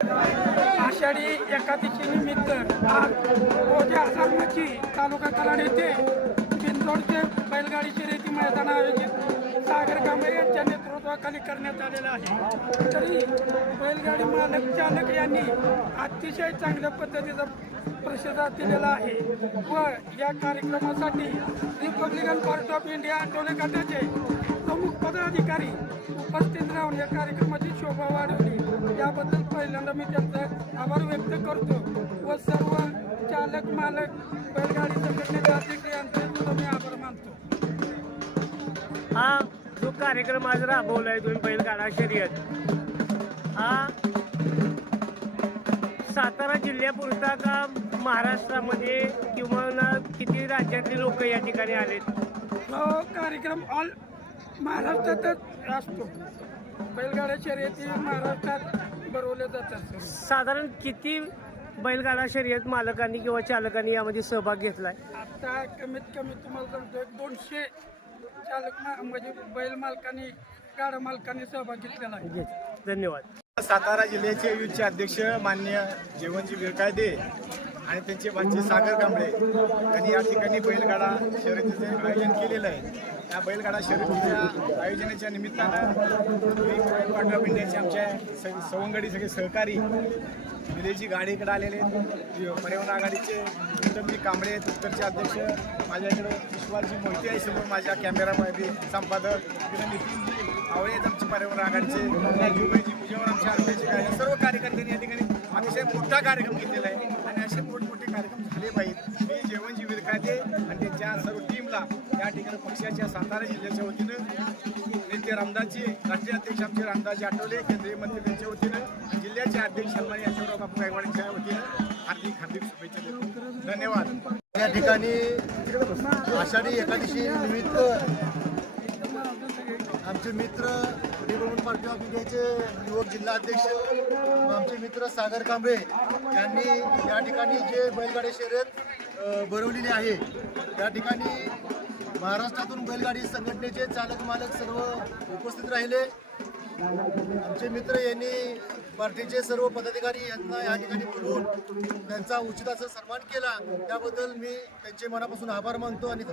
आषाढी एकादशी निमित्त आज रोजा आसामची तालुका कराड येथे बिनजोडचे बैलगाडी शर्यती मैदान आयोजित सागर कांबळे यांच्या नेतृत्वाखाली करण्यात आलेलं आहे। तरी बैलगाडी मालक चालक यांनी अतिशय चांगल्या पद्धतीचा प्रतिसाद दिलेला आहे व या कार्यक्रमासाठी रिपब्लिकन पार्टी ऑफ इंडिया आंदोलन गटाचे प्रमुख पदाधिकारी उपस्थित राहून या कार्यक्रमाची शोभा वाढवली। याबद्दल पहिल्यांदा मी त्यांचा आभार व्यक्त करतो व सर्व चालक मालक बैलगाडी संघटनेचे अध्यक्ष यांचे सुद्धा मी आभार मानतो। हा जो कार्यक्रम आज राबवलाय तुम्ही बैलगाडा शर्यत, हा सातारा जिल्ह्यापुरता का महाराष्ट्रामध्ये किंवा किती राज्यातले लोक या ठिकाणी आलेत? हा कार्यक्रम ऑल महाराष्ट्रातच असतो। बैलगाड्या शर्यती महाराष्ट्रात भरवल्या जातात। साधारण किती बैलगाडा शर्यत मालकांनी किंवा चालकांनी यामध्ये सहभाग घेतलाय? आता कमीत कमी तुम्हाला सांगतो 200 चालक म्हणजे बैल मालकांनी गाडा मालकांनी सहभाग घेतलेला आहे। धन्यवाद। सातारा जिल्ह्याचे युथचे अध्यक्ष माननीय जीवनजी विरकायदे आणि त्यांचे भाचे सागर कांबळे यांनी या ठिकाणी बैलगाडा शर्यतीचे आयोजन केलेलं आहे। या बैलगाडा शर्यतीच्या आयोजनाच्या निमित्तानं पार्टी ऑफ इंडियाचे आमचे सवंगडी सगळे सहकारी विलेजी गाडीकडे आलेले आहेत। पर्यावरण आघाडीचे उत्तमजी कांबळे आहेत, उत्तरचे अध्यक्ष माझ्याकडे विश्वासजी मोहिते आहे, समोर माझ्या कॅमेरामध्ये संपादक नितीनजी आवळे आहेत आमचे पर्यावरण आघाडीचे, जुबईजी मुजेवर आमच्या आरोग्याचे काय सर्व कार्यकर्त्यांनी या ठिकाणी अतिशय मोठा कार्यक्रम घेतलेला आहे आणि असे मोठमोठे कार्यक्रम झाले पाहिजेत। मी जीवनजी विरकायदे आणि त्यांच्या सर्व टीमला या ठिकाणी पक्षाच्या सातारा जिल्ह्याच्या वतीनं नेते रामदासजी, राष्ट्रीय अध्यक्ष आमचे रामदासजी आठवले, केंद्रीय मंत्री त्यांच्या वतीनं, जिल्ह्याचे अध्यक्ष सन्माननीय यशवंतराव बापू गायकवाडांच्या वतीनं हार्दिक शुभेच्छा देतो। धन्यवाद। या ठिकाणी आषाढी एकादशी निमित्त आमचे मित्र रिपब्लिकन पार्टी ऑफ इंडियाचे युवक जिल्हा अध्यक्ष आमचे मित्र सागर कांबळे यांनी या ठिकाणी जे बैलगाडी शर्यत भरवलेली आहे त्या ठिकाणी महाराष्ट्रातून बैलगाडी संघटनेचे चालक मालक सर्व उपस्थित राहिले। आमचे मित्र यांनी पार्टीचे सर्व पदाधिकारी यांना या ठिकाणी बोलवून त्यांचा उचित असा सन्मान केला, त्याबद्दल मी त्यांचे मनापासून आभार मानतो आणि